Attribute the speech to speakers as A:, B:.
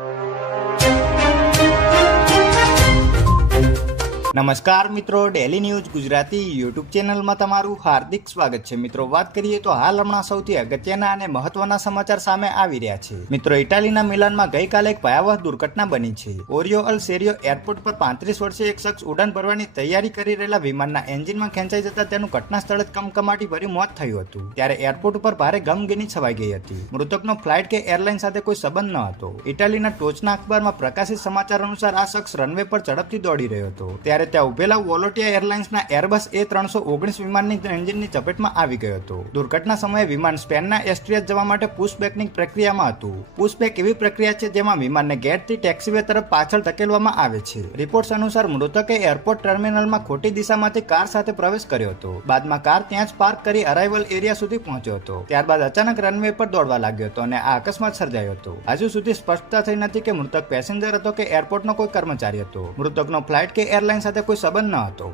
A: you. નમસ્કાર મિત્રો daily news Gujarati YouTube ચેનલમાં તમારું હાર્દિક સ્વાગત છે. મિત્રો, વાત કરીએ તો હાલ હમણાં સૌથી અગત્યના અને મહત્વના સમાચાર સામે આવી રહ્યા છે. મિત્રો, ઇટાલીના મિલાનમાં ગઈકાલે એક ભયાવહ દુર્ઘટના બની છે. ઓરિયો અલ સેરિયો એરપોર્ટ પર પાંત્રીસ વર્ષે એક શખ્સ ઉડાન ભરવાની તૈયારી કરી રહેલા વિમાનના એન્જિનમાં ખેંચાઈ જતા તેનું ઘટના સ્થળે કમકમાટી ભર્યું મોત થયું હતું. ત્યારે એરપોર્ટ ઉપર ભારે ગમગીની છવાઈ ગઈ હતી. મૃતકનો ફ્લાઇટ કે એરલાઇન સાથે કોઈ સંબંધ ન હતો. ઇટાલીના ટોચના અખબારમાં પ્રકાશિત સમાચાર અનુસાર આ શખ્સ રનવે પર ઝડપથી દોડી રહ્યો હતો. ત્યારે ત્યાં ઉભેલા વોલોટિયા એરલાઇન્સના એરબસ એ ત્રણસો ઓગણીસ વિમાનની એન્જિનની ચપેટમાં આવી ગયો હતો. દુર્ઘટના સમયે વિમાન સ્પેનના એસ્ટ્રિયા જવા માટે પુશબેકની પ્રક્રિયામાં હતું. પુશબેક એવી પ્રક્રિયા છે જેમાં વિમાનને ગેટથી ટેક્સીવે તરફ પાછળ ધકેલવામાં આવે છે. રિપોર્ટ્સ અનુસાર મૃતકે એરપોર્ટ ટર્મિનલમાં ખોટી દિશામાંથી કાર સાથે પ્રવેશ કર્યો હતો. બાદમાં કાર ત્યાં જ પાર્ક કરી અરાઇવલ એરિયા સુધી પહોંચ્યો હતો. ત્યારબાદ અચાનક રનવે પર દોડવા લાગ્યો હતો અને આ અકસ્માત સર્જાયો હતો. હજુ સુધી સ્પષ્ટતા થઈ નથી કે મૃતક પેસેન્જર હતો કે એરપોર્ટનો કોઈ કર્મચારી હતો. મૃતકનો ફ્લાઇટ કે એરલાઇન સાથે કોઈ સંબંધ ન હતો.